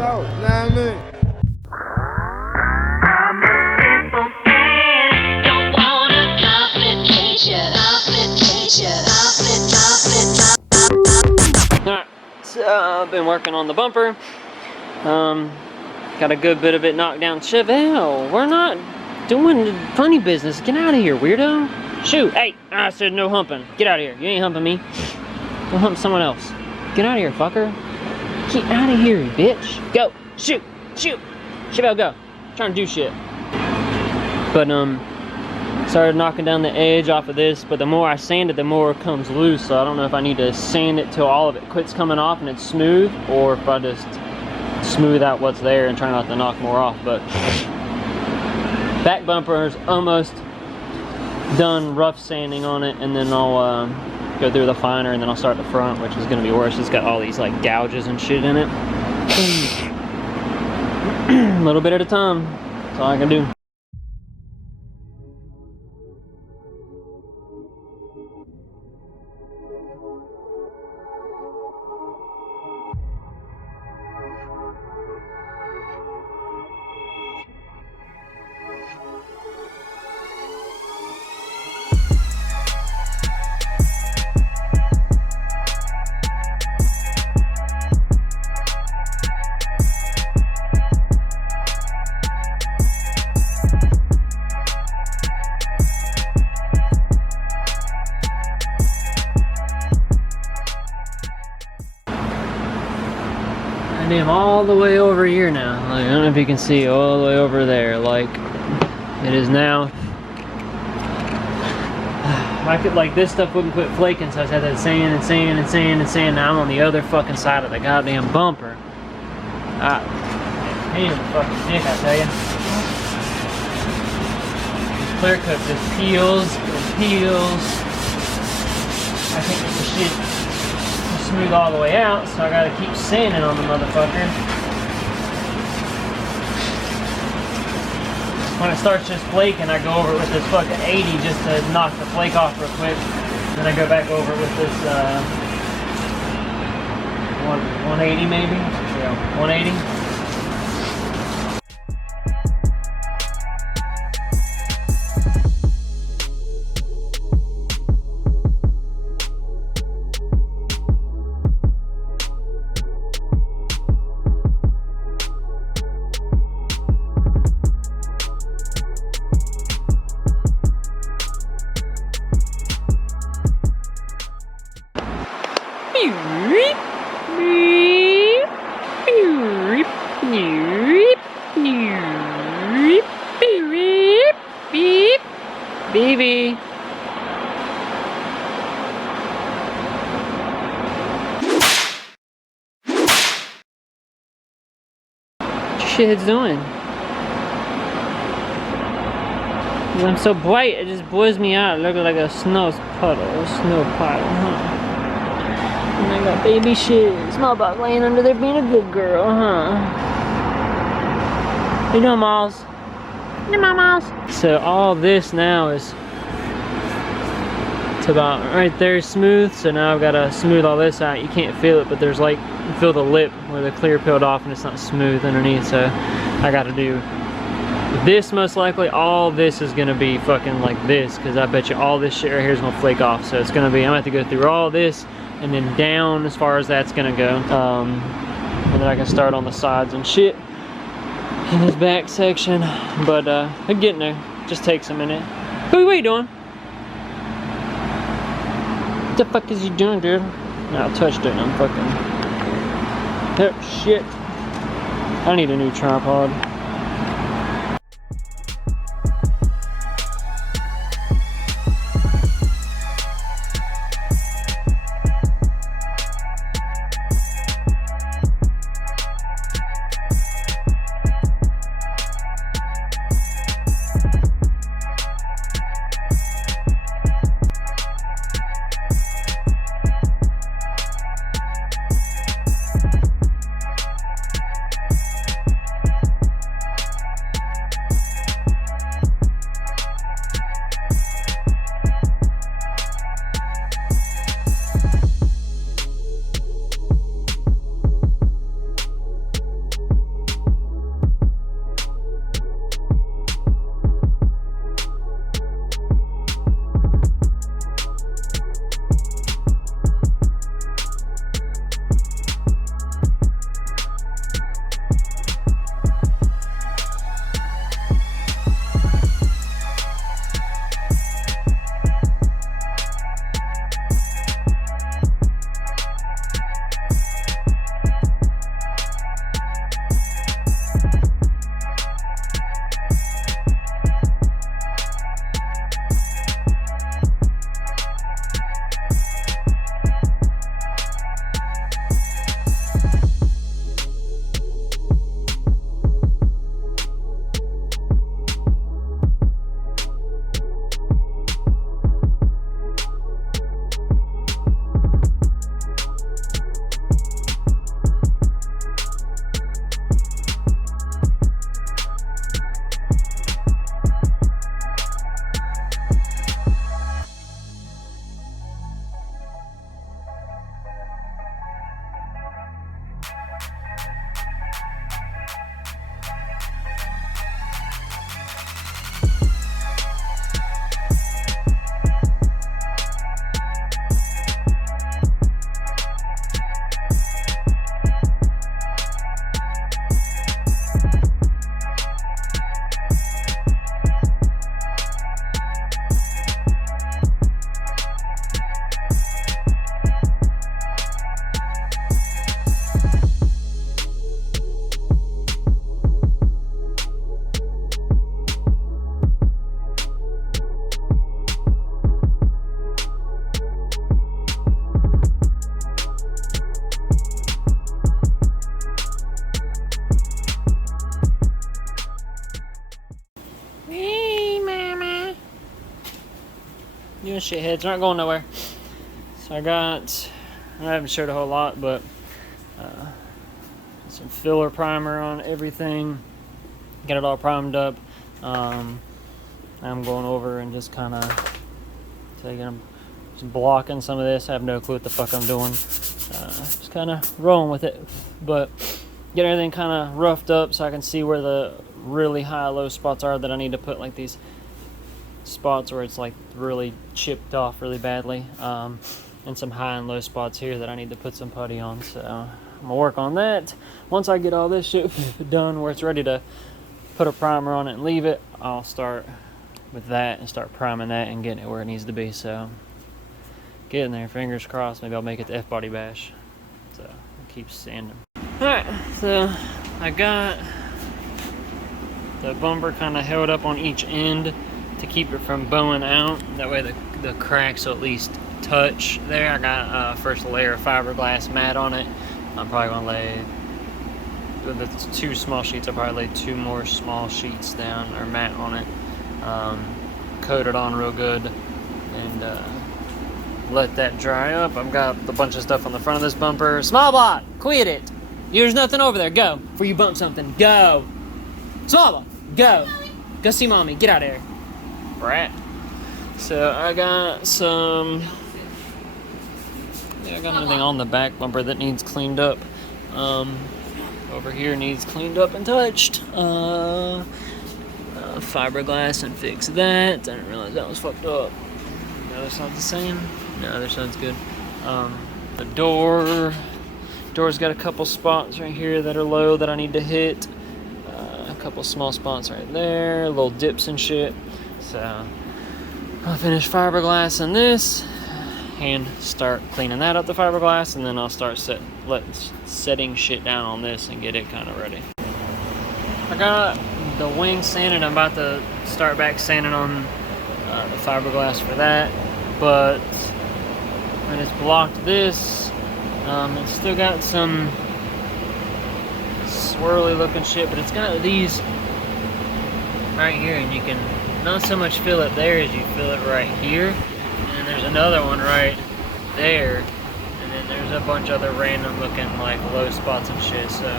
salt, you know what I mean? Alright, so I've been working on the bumper. Got a good bit of it knocked down. Chevelle, we're not doing funny business. Get out of here, weirdo. Shoot, hey, I said no humping. Get out of here. You ain't humping me. Go hump someone else. Get out of here, fucker. Get out of here, bitch. Go, shoot, shoot. Chevelle, go. I'm trying to do shit. But, started knocking down the edge off of this, but the more I sand it, the more it comes loose. So I don't know if I need to sand it till all of it quits coming off and it's smooth, or if I just smooth out what's there and try not to knock more off. But back bumper is almost done rough sanding on it, and then I'll go through the finer, and then I'll start the front, which is going to be worse. It's got all these like gouges and shit in it. A little bit at a time. That's all I can do. I'm all the way over here now. Like, I don't know if you can see all the way over there. Like, it is now. I could, like, this stuff wouldn't quit flaking, so I just had that sand and sand and sand and sand. Now I'm on the other fucking side of the goddamn bumper. Damn fucking dick, I tell you. Clear coat just peels and peels. I can't get the shit smooth all the way out, so I gotta keep sanding on the motherfucker. When it starts just flaking, I go over it with this fucking 80 just to knock the flake off real quick. Then I go back over it with this 180 maybe? Yeah, 180. Baby. What shit's doing? I'm so bright, it just blows me out. It looks like a snow puddle, a snow pile, huh? And I got baby shit. Smell about laying under there being a good girl, huh? How you doing, Miles? Hey, Miles. So all this now is to about right there smooth. So now I've got to smooth all this out. You can't feel it, but there's like, you feel the lip where the clear peeled off and it's not smooth underneath. So I got to do this most likely. All this is gonna be fucking like this, because I bet you all this shit right here is gonna flake off. So it's gonna be, I'm gonna have to go through all this and then down as far as that's gonna go. And then I can start on the sides and shit in this back section. But I'm getting there. Just takes a minute. What are you doing? What the fuck is you doing, dude? No, I touched it and I'm fucking. Oh shit. I need a new tripod. You and shitheads aren't going nowhere. So I haven't showed a whole lot, but some filler primer on everything. Get it all primed up. I'm going over and just kind of blocking some of this. I have no clue what the fuck I'm doing. Just kind of rolling with it, but get everything kind of roughed up so I can see where the really high low spots are that I need to put, like these spots where it's like really chipped off really badly, and some high and low spots here that I need to put some putty on. So I'm gonna work on that. Once I get all this shit done where it's ready to put a primer on it and leave it, I'll start with that and start priming that and getting it where it needs to be. So getting there, fingers crossed. Maybe I'll make it to F-Body Bash. So I'll keep sanding. Alright, so I got the bumper kind of held up on each end to keep it from bowing out. That way the cracks will at least touch there. I got first layer of fiberglass mat on it. I'm probably going to lay, with the 2 small sheets, I'll probably lay 2 more small sheets down, or mat on it. Coat it on real good and let that dry up. I've got a bunch of stuff on the front of this bumper. Small block, quit it. There's nothing over there. Go. Before you bump something. Go. Small block, go. Go see mommy. Get out of here. Brat. So I got some... I got anything on the back bumper that needs cleaned up. Over here needs cleaned up and touched. Fiberglass and fix that. I didn't realize that was fucked up. The other side's the same. No, other side's good. The door's got a couple spots right here that are low that I need to hit. A couple small spots right there, little dips and shit. So I'll finish fiberglass in this and start cleaning that up, the fiberglass, and then I'll start setting shit down on this and get it kind of ready. I got the wing sanded. I'm about to start back sanding on the fiberglass for that, but I just blocked this. It's still got some swirly looking shit, but it's got these right here, and you can not so much feel it there as you feel it right here, and then there's another one right there, and then there's a bunch of other random looking like low spots and shit. So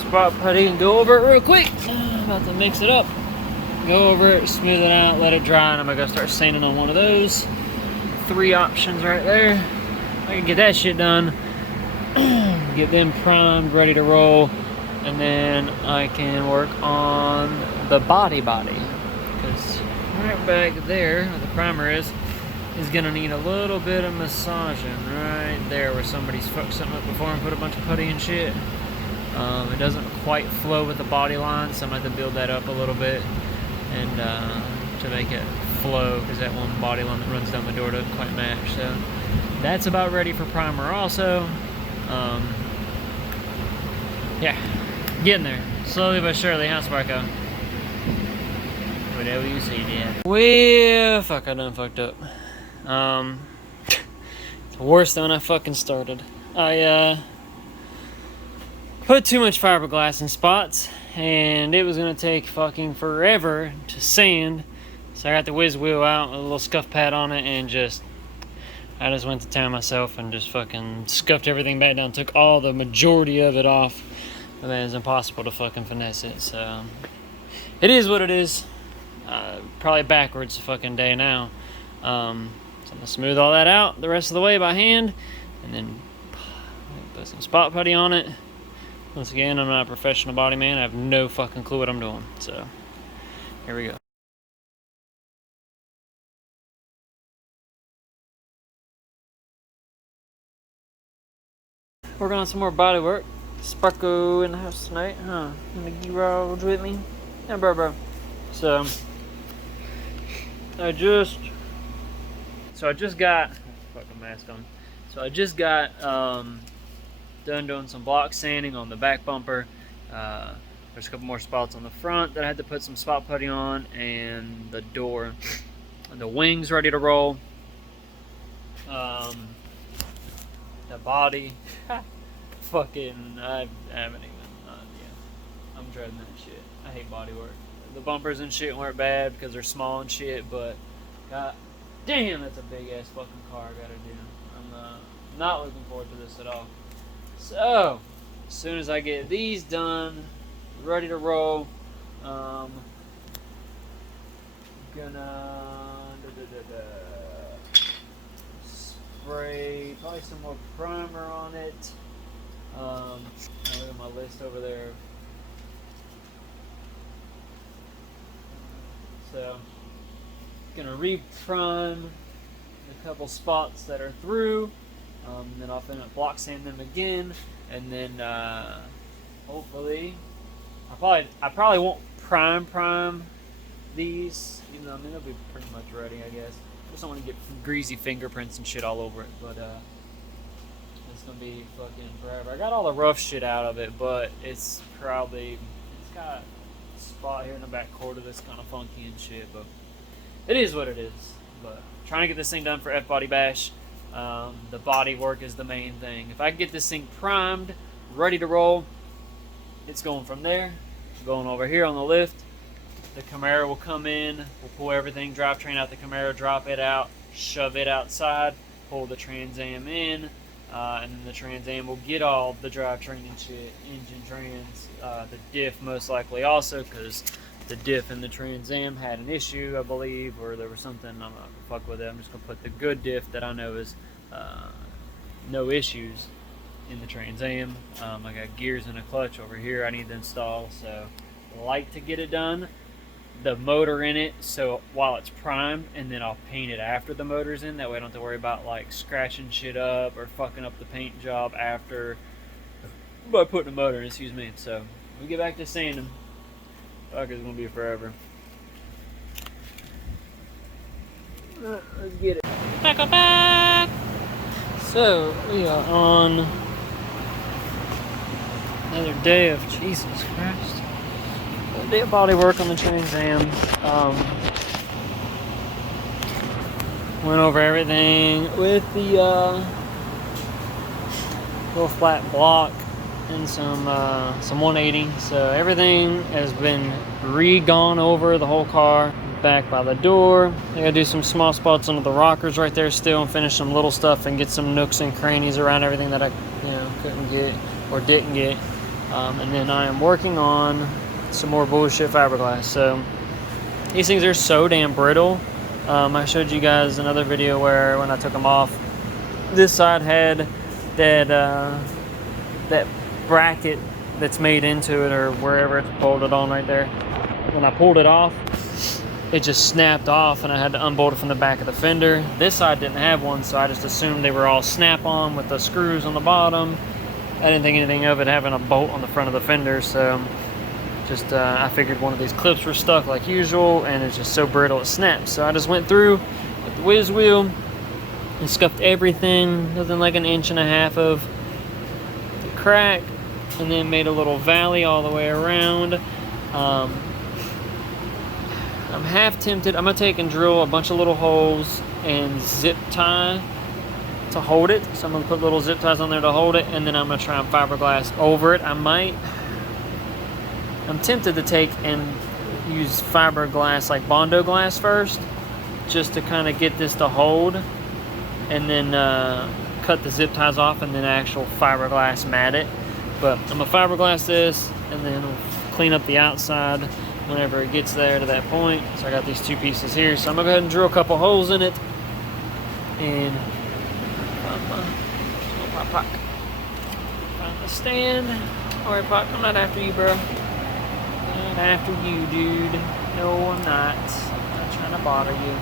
spot putty and go over it real quick. I'm about to mix it up, go over it, smooth it out, let it dry, and I'm gonna go start sanding on one of those. 3 options right there. I can get that shit done, get them primed, ready to roll, and then I can work on the body, because right back there where the primer is gonna need a little bit of massaging right there where somebody's fucked something up before and put a bunch of putty and shit. It doesn't quite flow with the body line, so I'm gonna have to build that up a little bit and to make it flow, because that one body line that runs down the door doesn't quite match. So that's about ready for primer also. Yeah, getting there slowly but surely, huh, Sparko? Whatever you say, Dad. Well, fuck, I done fucked up. It's worse than when I fucking started. I put too much fiberglass in spots, and it was gonna take fucking forever to sand. So I got the whiz wheel out with a little scuff pad on it, and I just went to town myself and just fucking scuffed everything back down, took all the majority of it off. And then it's impossible to fucking finesse it. So it is what it is. Probably backwards fucking day now. So I'm gonna smooth all that out the rest of the way by hand, and then put some spot putty on it. Once again, I'm not a professional body man. I have no fucking clue what I'm doing. So here we go. Working on some more body work. Sparko in the house tonight, huh? McGee rolled with me. Yeah, bro. So I just got fucking mask on. So I just got done doing some block sanding on the back bumper. There's a couple more spots on the front that I had to put some spot putty on, and the door, and the wings ready to roll. The body, fucking, I haven't even, yeah, I'm dreading that shit. I hate body work. The bumpers and shit weren't bad because they're small and shit, but God damn, that's a big ass fucking car I gotta do. I'm not looking forward to this at all. So, as soon as I get these done, ready to roll, gonna spray probably some more primer on it. Look at my list over there. So, gonna re-prime a couple spots that are through. Then I'll finish block sand them again, and then hopefully I probably won't prime these, even though I mean they'll be pretty much ready, I guess. Just don't want to get greasy fingerprints and shit all over it, but it's gonna be fucking forever. I got all the rough shit out of it, but it's got a spot here in the back quarter that's kind of funky and shit, but it is what it is. But trying to get this thing done for F-Body Bash. The body work is the main thing. If I can get this thing primed, ready to roll, it's going from there, going over here on the lift. The Camaro will come in, we'll pull everything, drivetrain out the Camaro, drop it out, shove it outside, pull the Trans Am in, and then the Trans Am will get all the drivetrain and shit, engine, trans, the diff most likely also, because the diff in the Trans Am had an issue, I believe, or there was something. I'm not gonna fuck with it. I'm just gonna put the good diff that I know is no issues in the Trans Am. I got gears and a clutch over here I need to install, so I like to get it done. The motor in it, so while it's primed, and then I'll paint it after the motor's in. That way I don't have to worry about like scratching shit up or fucking up the paint job after by putting a motor in, excuse me. So we get back to sanding. Fuck, it's gonna be forever. Let's get it. Back. So we are on another day of Jesus Christ. A day of body work on the Trans Am. Went over everything with the little flat block and some 180. So everything has been re-gone over the whole car. Back by the door. I gotta do some small spots under the rockers right there still and finish some little stuff and get some nooks and crannies around everything that I couldn't get or didn't get. And then I am working on some more bullshit fiberglass. So these things are so damn brittle. I showed you guys another video where when I took them off, this side had that bracket that's made into it, or wherever it's bolted on right there. When I pulled it off, it just snapped off and I had to unbolt it from the back of the fender. This side didn't have one, so I just assumed they were all snap-on with the screws on the bottom. I didn't think anything of it having a bolt on the front of the fender, so just I figured one of these clips were stuck like usual, and it's just so brittle it snaps. So I just went through with the whiz wheel and scuffed everything, nothing like 1.5 inches of the crack, and then made a little valley all the way around. I'm half tempted. I'm gonna take and drill a bunch of little holes and zip tie to hold it. So I'm gonna put little zip ties on there to hold it, and then I'm gonna try and fiberglass over it. I'm tempted to take and use fiberglass like Bondo glass first, just to kind of get this to hold, and then cut the zip ties off and then actual fiberglass mat it. But I'm gonna fiberglass this and then we'll clean up the outside whenever it gets there to that point. So I got these two pieces here, so I'm gonna go ahead and drill a couple holes in it and find the stand. Alright, Puck, I'm not after you, bro. Not after you, dude. No, I'm not. I'm not trying to bother you.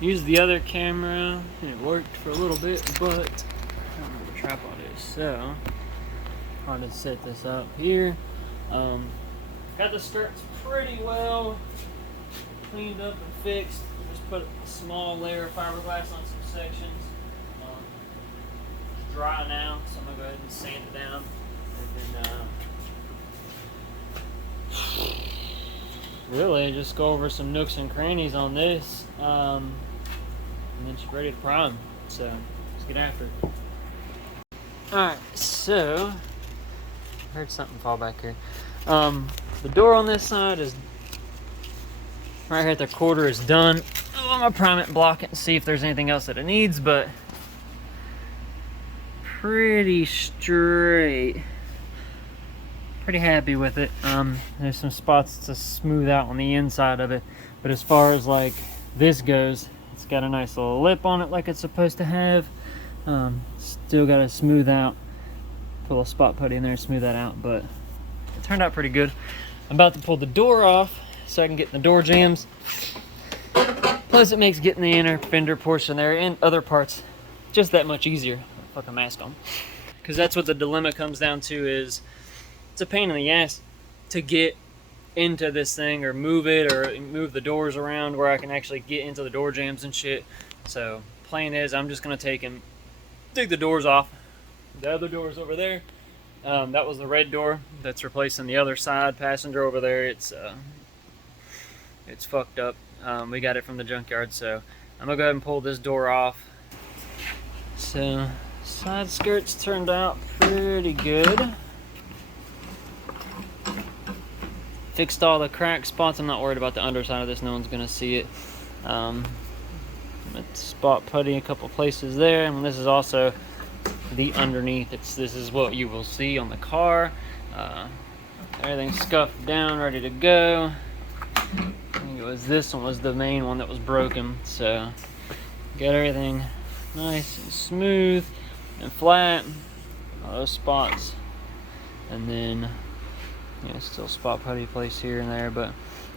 Used the other camera and it worked for a little bit, but I don't know where the tripod is, so I'll just set this up here. Got the skirts pretty well cleaned up and fixed. Just put a small layer of fiberglass on some sections. It's dry now, so I'm gonna go ahead and sand it down, and then really just go over some nooks and crannies on this, and then she's ready to prime. So let's get after it. Alright, so I heard something fall back here. The door on this side is right here at the quarter is done. I'm gonna prime it and block it and see if there's anything else that it needs, but pretty straight. Pretty happy with it. There's some spots to smooth out on the inside of it, but as far as like this goes, it's got a nice little lip on it like it's supposed to have. Still got to smooth out, put a little spot putty in there and smooth that out, but it turned out pretty good. I'm about to pull the door off so I can get in the door jambs. Plus it makes getting the inner fender portion there and other parts just that much easier. Fucking mask on. Because that's what the dilemma comes down to, is it's a pain in the ass to get into this thing or move it or move the doors around where I can actually get into the door jambs and shit. So plan is I'm just going to take and dig the doors off. The other door's over there. That was the red door that's replacing the other side passenger over there. It's fucked up. We got it from the junkyard, so I'm gonna go ahead and pull this door off. So side skirts turned out pretty good. Fixed all the crack spots. I'm not worried about the underside of this. No one's gonna see it. Spot putty a couple places there, and this is also the underneath. This is what you will see on the car. Everything's scuffed down, ready to go. I think it was this one was the main one that was broken, so got everything nice and smooth and flat, all those spots, and then still spot putty place here and there, but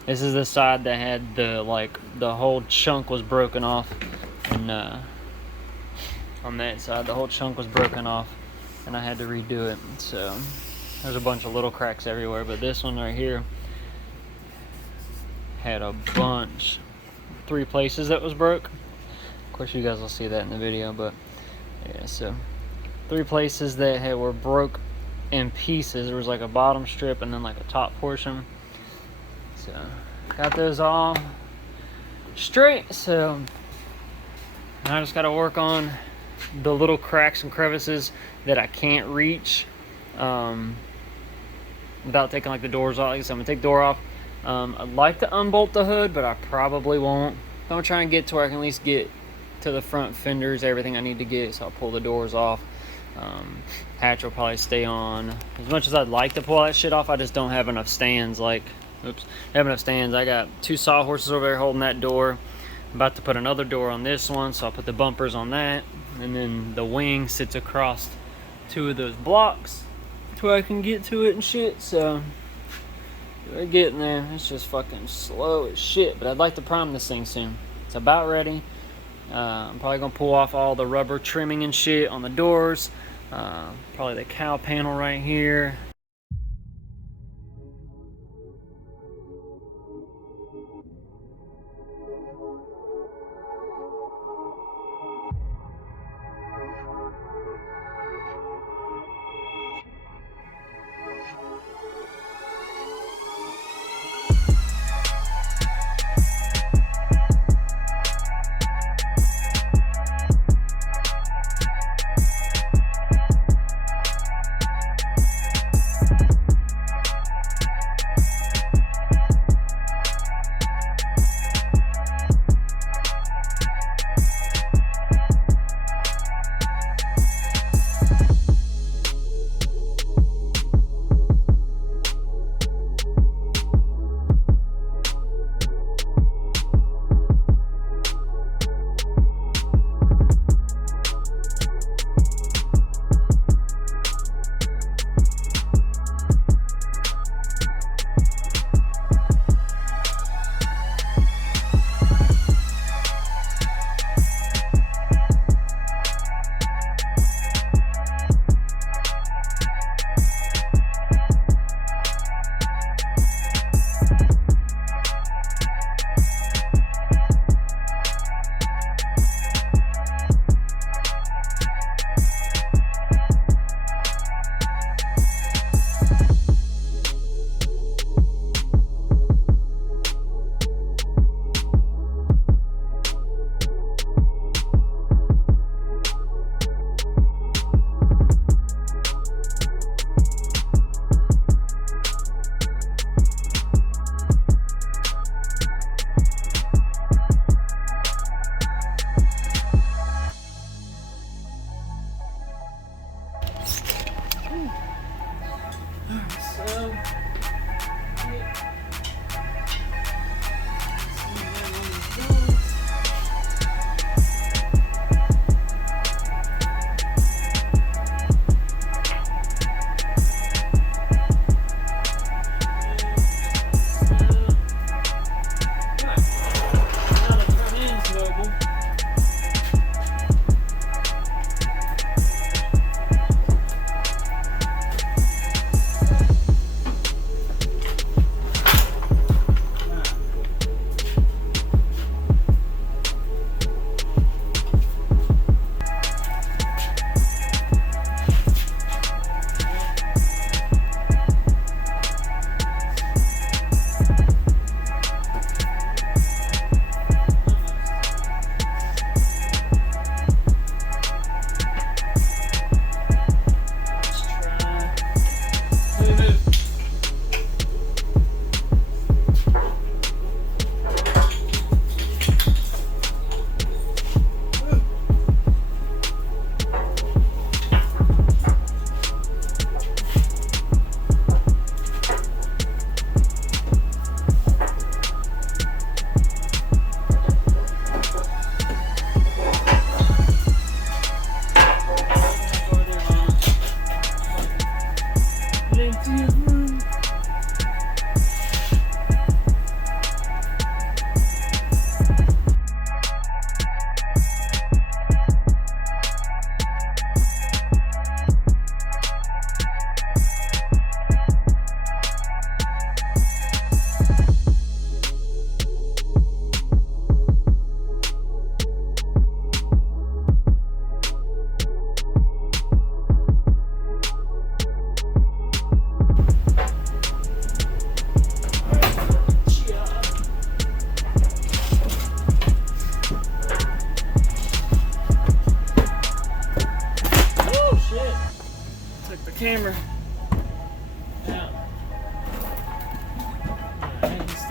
this is the side that had the whole chunk was broken off, and on that side the whole chunk was broken off and I had to redo it. So there's a bunch of little cracks everywhere, but this one right here had a bunch, 3 places that was broke. Of course you guys will see that in the video, but yeah, so 3 places that were broke in pieces. There was like a bottom strip and then like a top portion. So got those all straight, so now I just got to work on the little cracks and crevices that I can't reach without taking like the doors off. Like I said, I'm gonna take the door off. I'd like to unbolt the hood, but I probably won't. I'm gonna try and get to where I can at least get to the front fenders, everything I need to get, so I'll pull the doors off. Hatch will probably stay on. As much as I'd like to pull that shit off, I just don't have enough stands. I have enough stands. I got 2 sawhorses over there holding that door. I'm about to put another door on this one, so I'll put the bumpers on that, and then the wing sits across 2 of those blocks to where I can get to it and shit. So we're getting there. It's just fucking slow as shit, but I'd like to prime this thing soon. It's about ready. I'm probably gonna pull off all the rubber trimming and shit on the doors, probably the cowl panel right here.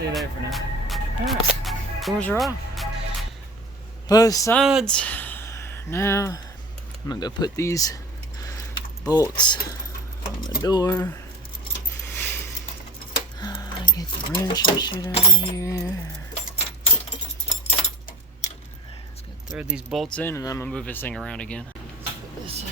stay there for now. Alright, doors are off. Both sides. Now, I'm gonna go put these bolts on the door. Get the wrench and shit out of here. Let's go thread these bolts in and then I'm gonna move this thing around again. Let's put this up.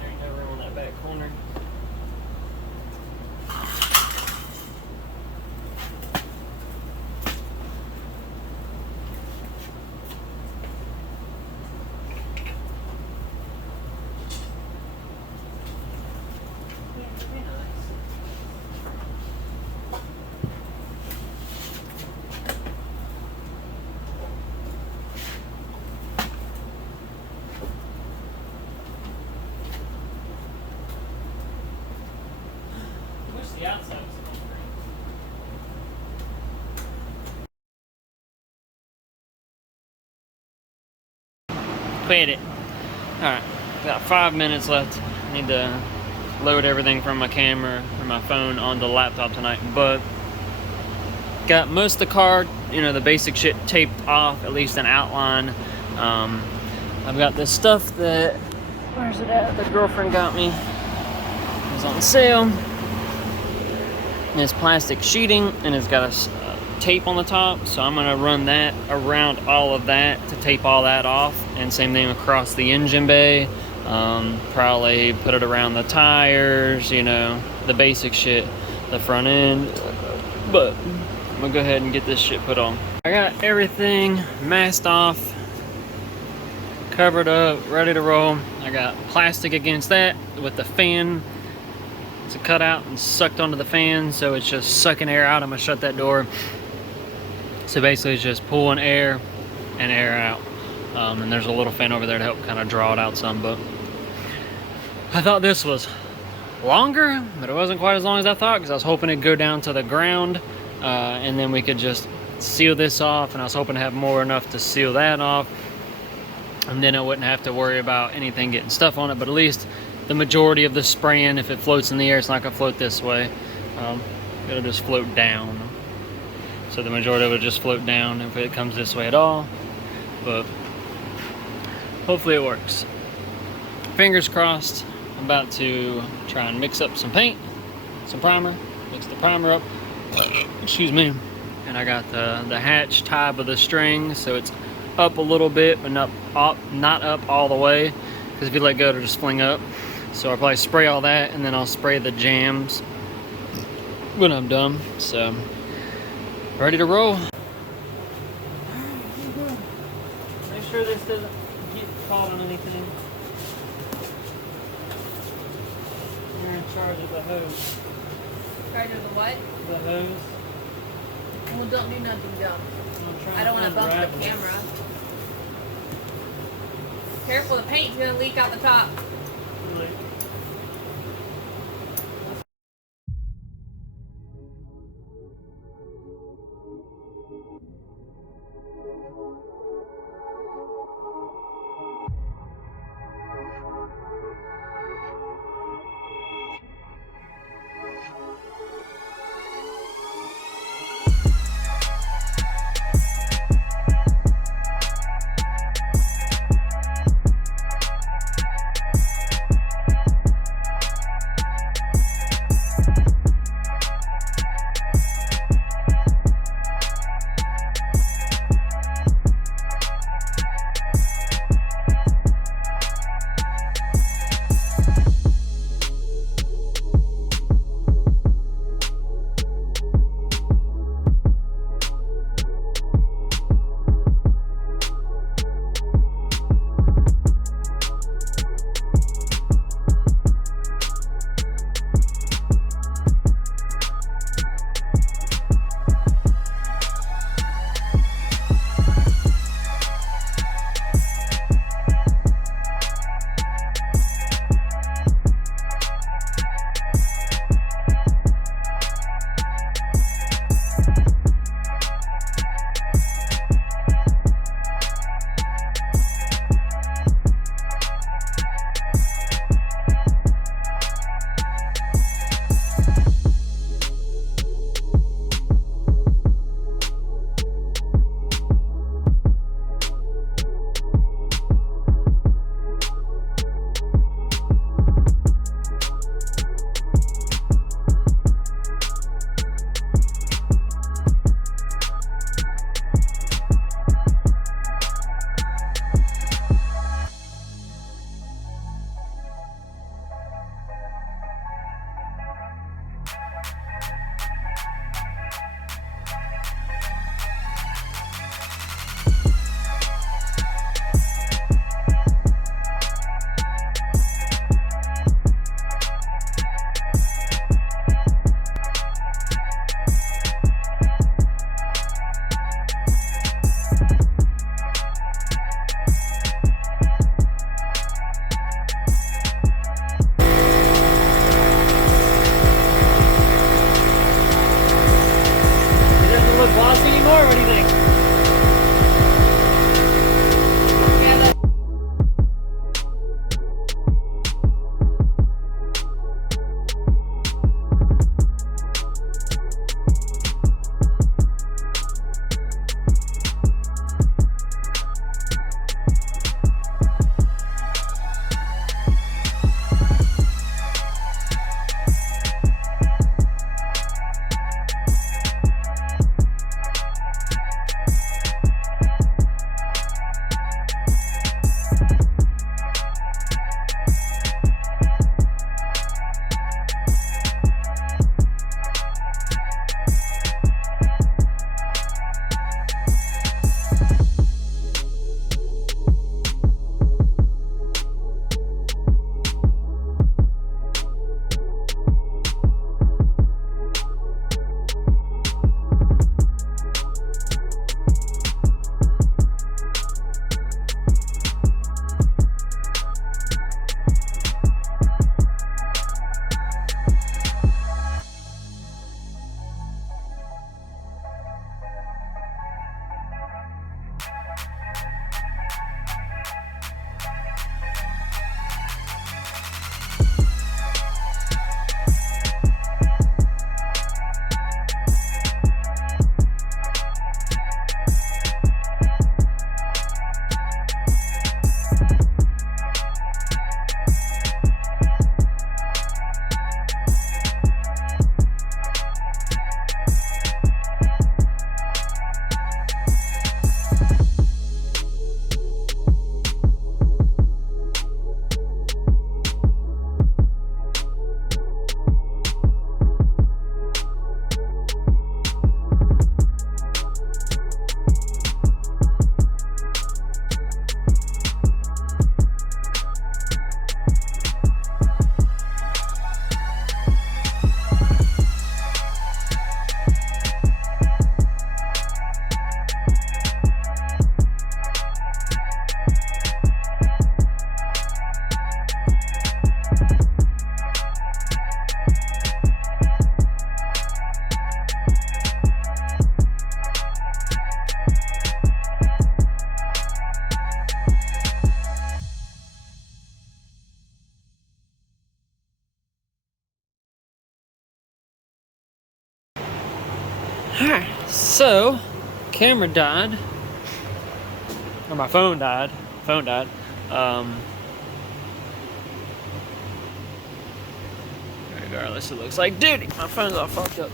There ain't no room on that back corner. The outside was quit it. Alright, got 5 minutes left. I need to load everything from my camera or my phone onto the laptop tonight, but got most of the car, you know, the basic shit taped off, at least an outline. I've got this stuff that, where's it at? The girlfriend got me. It was on sale. It's plastic sheeting and it's got a tape on the top, so I'm gonna run that around all of that to tape all that off, and same thing across the engine bay. Probably put it around the tires, you know, the basic shit, the front end, but I'm gonna go ahead and get this shit put on. I got everything masked off, covered up, ready to roll. I got plastic against that with the fan. It's a cutout and sucked onto the fan, so it's just sucking air out. I'm gonna shut that door. So basically it's just pulling air and air out. And there's a little fan over there to help kind of draw it out some, but I thought this was longer, but it wasn't quite as long as I thought, because I was hoping it'd go down to the ground, and then we could just seal this off, and I was hoping to have more enough to seal that off, and then I wouldn't have to worry about anything getting stuff on it, but at least the majority of the spraying, if it floats in the air, it's not gonna float this way. It'll just float down. So the majority of it will just float down if it comes this way at all. But hopefully it works. Fingers crossed. I'm about to try and mix up some paint, some primer, mix the primer up. Excuse me. And I got the hatch tie with the string, so it's up a little bit, but not up all the way. Because if you let go, it'll just fling up. So I'll probably spray all that, and then I'll spray the jams when I'm done. So, ready to roll. Make sure this doesn't get caught on anything. You're in charge of the hose. Charge of the what? The hose. Well, don't do nothing dumb. I don't want to bump the camera. Careful, the paint's going to leak out the top. doesn't look glossy anymore. What do you think? Alright, so camera died. Or my phone died. Regardless, it looks like duty. My phone's all fucked up.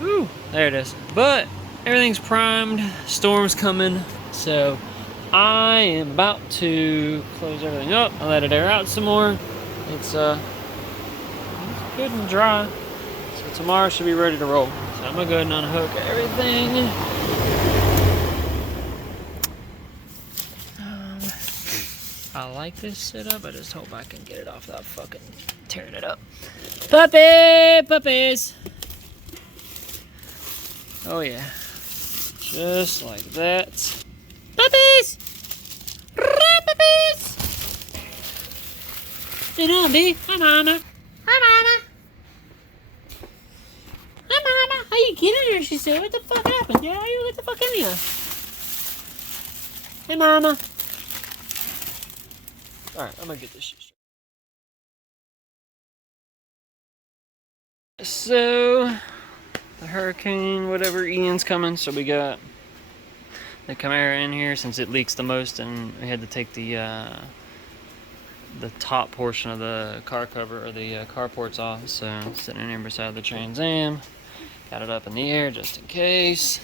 Woo, there it is. But everything's primed, storm's coming, so I am about to close everything up. I'll let it air out some more. It's good and dry. So tomorrow should be ready to roll. So I'm gonna go ahead and unhook everything. I like this setup. I just hope I can get it off without fucking tearing it up. Puppies! Oh yeah. Just like that. Puppies! Puppies! You know, B. Hi, Mama. Hi, Mama. Hi, Mama. How you get in here? She said, what the fuck happened? Yeah, you get the fuck in here. Hey, Mama. Alright, I'm gonna get this shit straight. So, the hurricane, whatever, Ian's coming, so we got the Camaro in here since it leaks the most, and we had to take the top portion of the car cover, or the carports off, so I'm sitting in here beside the Trans Am. Got it up in the air just in case.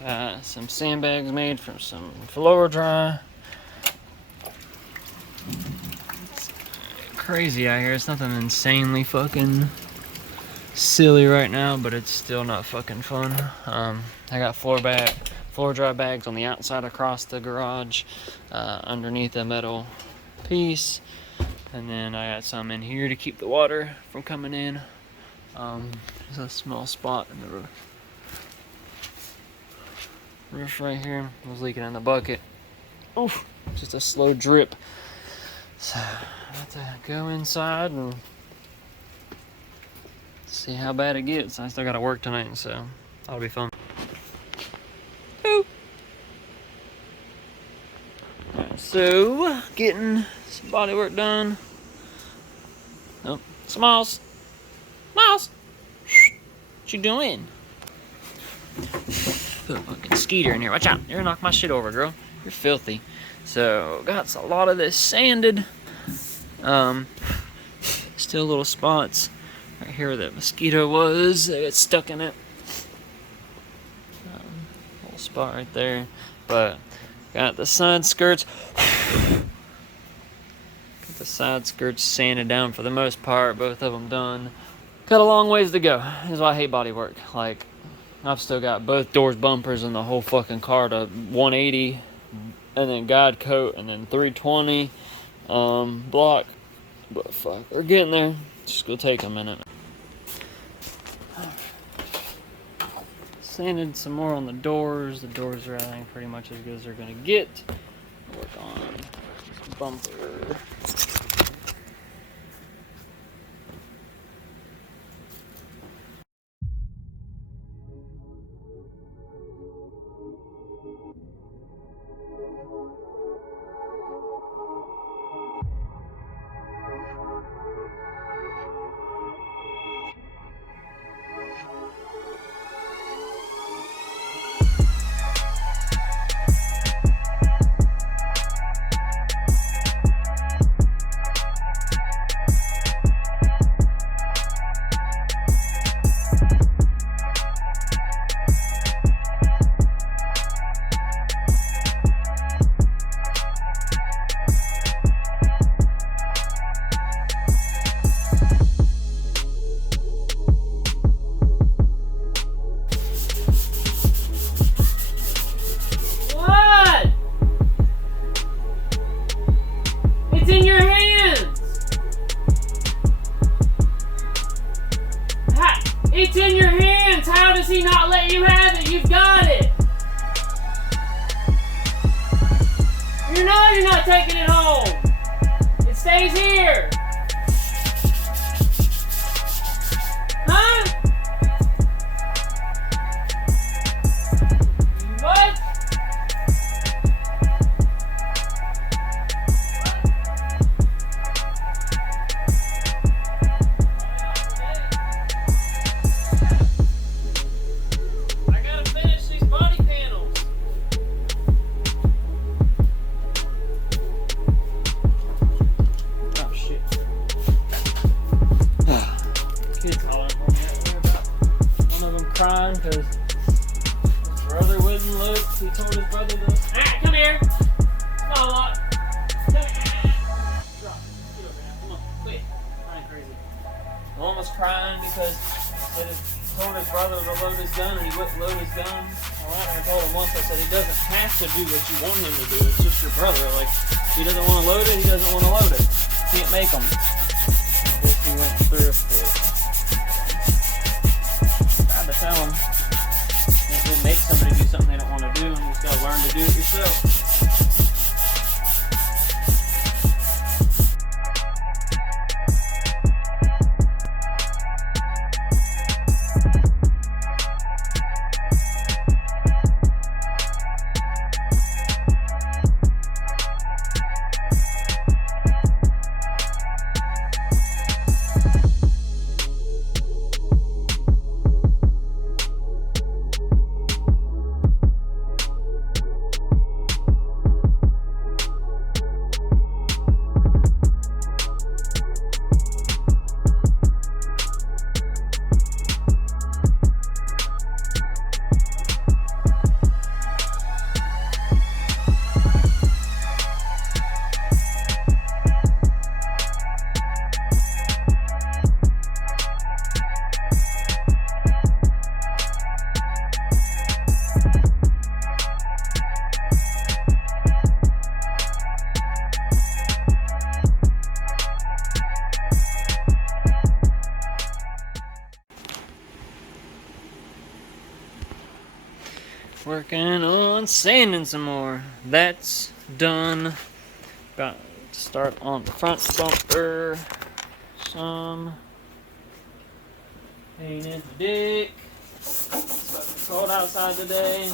Got some sandbags made from some Floor Dry. It's crazy out here. It's nothing insanely fucking silly right now, but it's still not fucking fun. I got floor dry bags on the outside across the garage, underneath a metal piece, and then I got some in here to keep the water from coming in. There's a small spot in the roof right here. It was leaking in the bucket. Oof, just a slow drip. So I'm about to go inside and see how bad it gets. I still gotta work tonight, so that'll be fun. Ooh. Alright, so getting some body work done. Oh, Smalls. Smalls. What you doing? Put a fucking skeeter in here. Watch out. You're gonna knock my shit over, girl. You're filthy. So, got a lot of this sanded. Still little spots right here where that mosquito was. They got stuck in it. Little spot right there. But, got the side skirts. Got the side skirts sanded down for the most part. Both of them done. Got a long ways to go. This is why I hate body work. Like, I've still got both doors, bumpers, and the whole fucking car to 180, and then guide coat, and then 320 block. But fuck, we're getting there. Just gonna take a minute. Sanded some more on the doors. The doors are, I think, pretty much as good as they're gonna get. Work on this bumper. In your hands! It's in your hands! How does he not let you have it? You've got it! You know you're not taking it home! It stays here! Huh? What? Crying because his brother wouldn't look. He told his brother to. Come here! Small lot! Come here! Drop. Get over here. Come on, quick. Crying crazy. Mom was crying because he told his brother to load his gun and he wouldn't load his gun. I told him once, I said, he doesn't have to do what you want him to do. It's just your brother. Like, if he doesn't want to load it, he doesn't want to load it. Can't make him. I guess he went through it. To tell them, you can't make somebody do something they don't want to do, and you just gotta learn to do it yourself. Working on sanding some more. That's done. Got to start on the front bumper. Some painted the deck. It's cold outside today.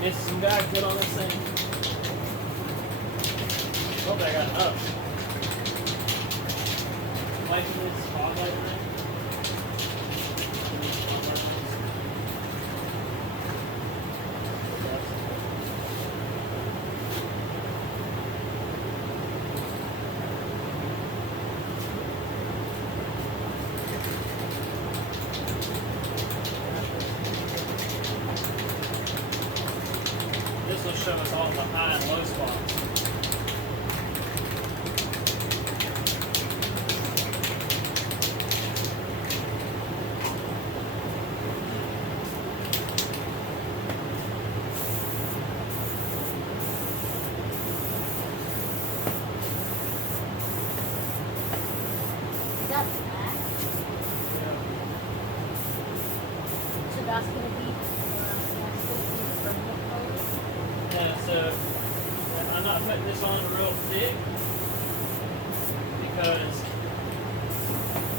Missed some guy good on this thing. Hope I got up. Wiping this spotlight in there. This will show us all the high and low spots. That's that. So that's gonna be permanent color. Yeah, so I'm not putting this on real thick because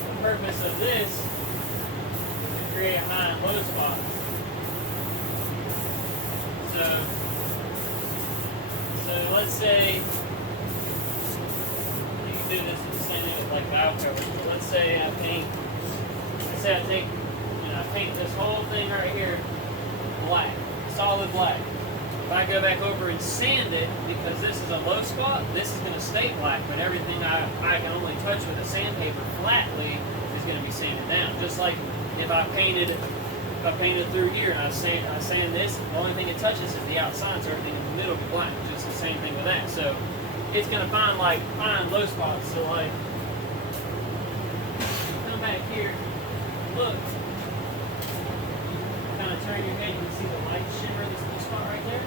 the purpose of this is to create high and low spots. So let's say you can do this with the same thing with like valve covers. But let's say I paint. I take, I paint this whole thing right here black, solid black. If I go back over and sand it, because this is a low spot, this is going to stay black, but everything I can only touch with a sandpaper flatly is going to be sanded down. Just like if I painted through here and I sand this, the only thing it touches is the outside, so everything in the middle will be black. Just the same thing with that. So it's going to find low spots. So like, come back here, look, kind of turn your head, you can see the light shimmer, this little spot right there.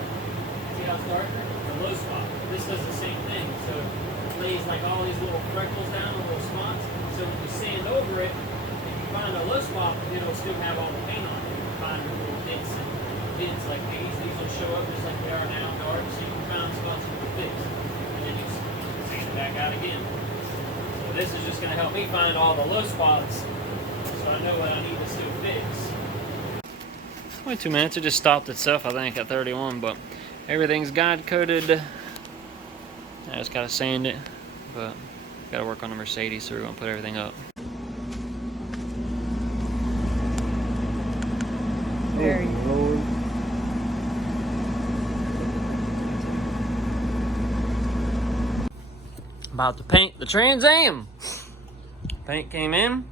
See how it's darker? The low spot. This does the same thing. So it lays like all these little freckles down, little spots. So when you sand over it, if you find a low spot, it'll still have all the paint on it. You can find little dents like these. These will show up just like they are now, dark. So you can find spots you can fix. And then you sand it back out again. So this is just going to help me find all the low spots so I know what I need to still fix. Only 2 minutes. It just stopped itself, I think, at 31, but everything's guide coated. I just gotta sand it, but gotta work on the Mercedes, so we're gonna put everything up. Very Lord. About to paint the Trans Am. Paint came in.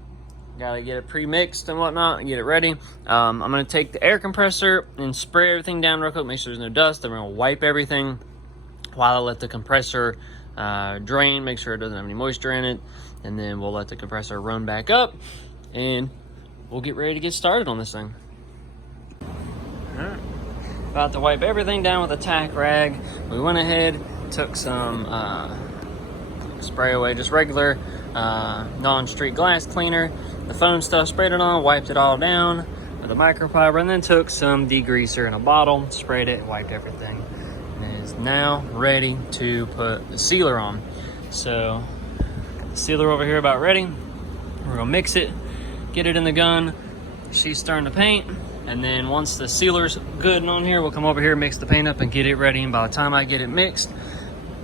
Gotta get it pre-mixed and whatnot and get it ready. I'm gonna take the air compressor and spray everything down real quick, make sure there's no dust. I'm gonna wipe everything while I let the compressor drain, make sure it doesn't have any moisture in it, and then we'll let the compressor run back up and we'll get ready to get started on this thing. Alright. About to wipe everything down with a tack rag. We went ahead, took some spray away, just regular non-street glass cleaner, the foam stuff, sprayed it on, wiped it all down with a microfiber, and then took some degreaser in a bottle, sprayed it, wiped everything, and it is now ready to put the sealer on. So the sealer over here about ready. We're gonna mix it, get it in the gun. She's starting to paint, and then once the sealer's good and on here, we'll come over here, mix the paint up and get it ready, and by the time I get it mixed,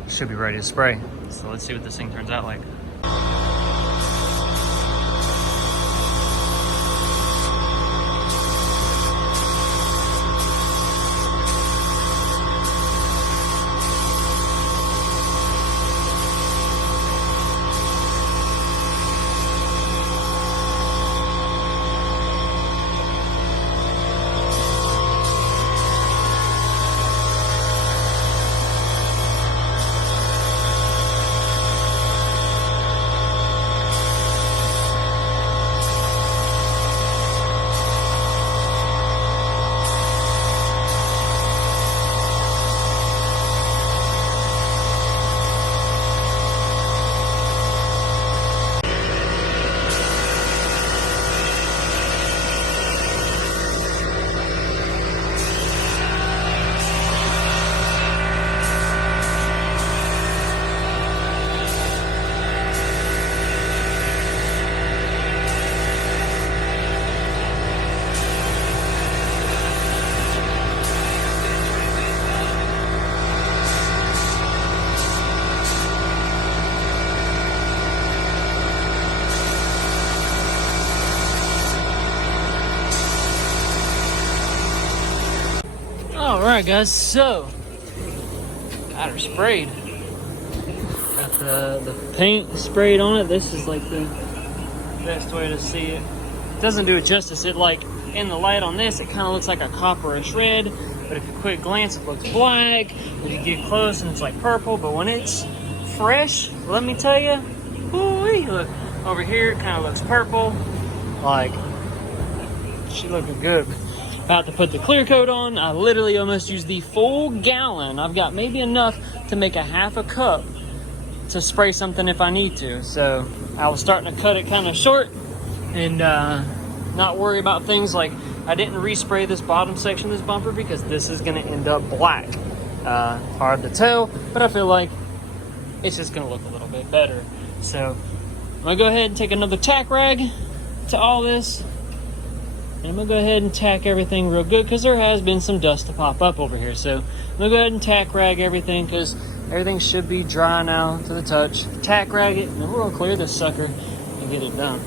it should be ready to spray. So let's see what this thing turns out like. Alright guys, so got her sprayed. Got the paint sprayed on it. This is like the best way to see it. It doesn't do it justice. It like in the light on this, it kind of looks like a copperish red, but if you quick glance, it looks black. If you get close, and it's like purple. But when it's fresh, let me tell you, ooh-wee, look over here, it kind of looks purple. Like she looking good. About to put the clear coat on. I literally almost used the full gallon. I've got maybe enough to make a half a cup to spray something if I need to. So I was starting to cut it kind of short and not worry about things like I didn't respray this bottom section of this bumper because this is going to end up black. Hard to tell, but I feel like it's just going to look a little bit better. So I'm going to go ahead and take another tack rag to all this. And I'm going to go ahead and tack everything real good because there has been some dust to pop up over here. So I'm going to go ahead and tack rag everything because everything should be dry now to the touch. Tack rag it, and then we're going to clear this sucker and get it done.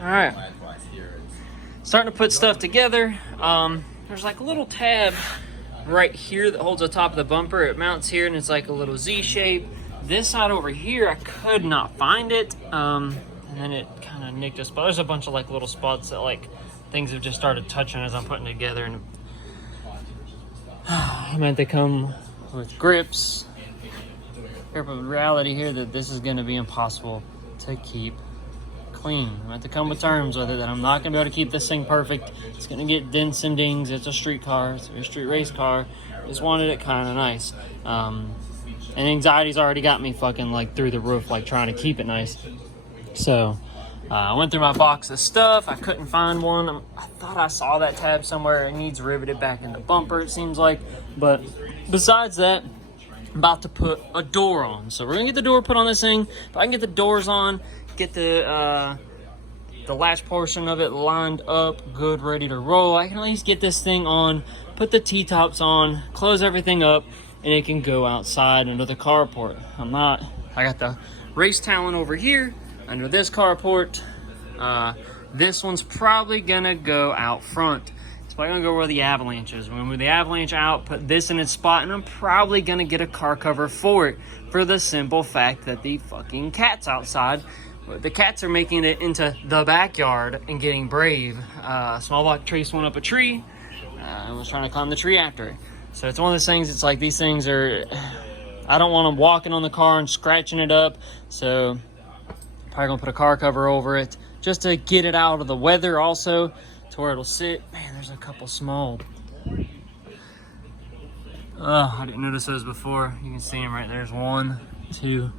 Alright, starting to put stuff together. There's like a little tab right here that holds the top of the bumper. It mounts here and it's like a little Z shape. This side over here, I could not find it. And then it kind of nicked a spot. There's a bunch of like little spots that like things have just started touching as I'm putting it together. And I meant they come with grips. But the reality here that this is going to be impossible to keep clean. I have to come to terms with it that I'm not going to be able to keep this thing perfect. It's going to get dents and dings. It's a street car. It's a street race car. Just wanted it kind of nice. And anxiety's already got me fucking like through the roof, like trying to keep it nice. So I went through my box of stuff. I couldn't find one. I thought I saw that tab somewhere. It needs riveted back in the bumper, it seems like. But besides that, I'm about to put a door on. So we're going to get the door put on this thing. If I can get the doors on, get the latch portion of it lined up, good, ready to roll, I can at least get this thing on, put the T-tops on, close everything up, and it can go outside under the carport. I got the race talon over here under this carport. This one's probably gonna go out front. It's probably gonna go where the avalanche is. We're gonna move the avalanche out, put this in its spot, and I'm probably gonna get a car cover for it for the simple fact that the fucking cat's outside. The cats are making it into the backyard and getting brave. Small block Trace went up a tree and was trying to climb the tree after it. So it's one of those things, it's like these things are, I don't want them walking on the car and scratching it up. So probably gonna put a car cover over it just to get it out of the weather also to where it'll sit. Man, there's a couple small. Oh, I didn't notice those before. You can see them right there. There's 1, 2.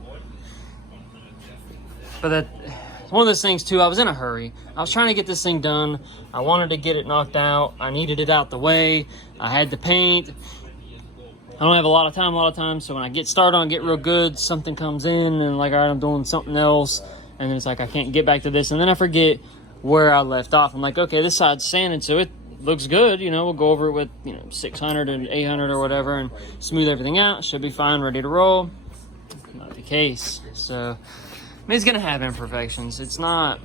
But it's one of those things too, I was in a hurry. I was trying to get this thing done. I wanted to get it knocked out. I needed it out the way. I had the paint. I don't have a lot of time, so when I get started on it, get real good, something comes in and like, all right, I'm doing something else. And then it's like, I can't get back to this. And then I forget where I left off. I'm like, okay, this side's sanded, so it looks good. You know, we'll go over it with, 600 and 800 or whatever and smooth everything out. Should be fine, ready to roll. Not the case. So I mean, it's gonna have imperfections. It's not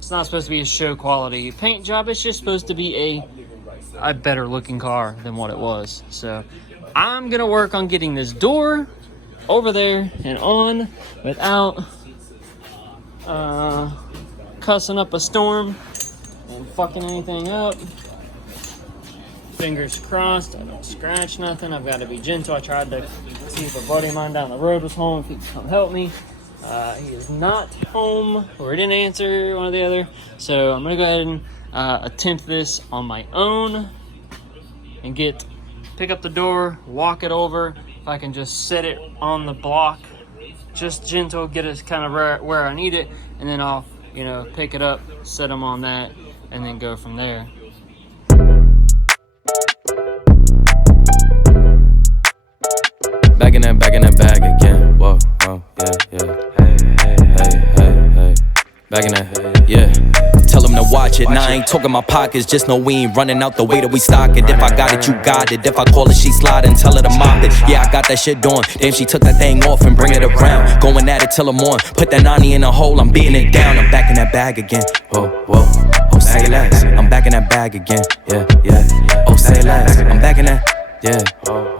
supposed to be a show quality paint job. It's just supposed to be a better looking car than what it was. So I'm gonna work on getting this door over there and on without cussing up a storm and fucking anything up. Fingers crossed I don't scratch nothing. I've got to be gentle. I tried to see if a buddy of mine down the road was home, if he could come help me. He is not home, or he didn't answer, one or the other. So I'm gonna go ahead and attempt this on my own and pick up the door, walk it over. If I can just set it on the block, just gentle, get it kind of where I need it, and then I'll, pick it up, set them on that, and then go from there. Back in that bag again. Whoa, yeah. Hey. Back in that, yeah. Tell them to watch it. Now I ain't talking my pockets, just know we ain't running out the way that we stock it. If I got it, you got it. If I call it, she sliding, tell her to mop it. Yeah, I got that shit doing. Damn, she took that thing off and bring it around. Going at it till I'm on. Put that 90 in a hole, I'm beating it down. I'm back in that bag again. Whoa. Oh, say less. I'm back in that bag again. Yeah. Oh, say less. I'm back in that. Yeah.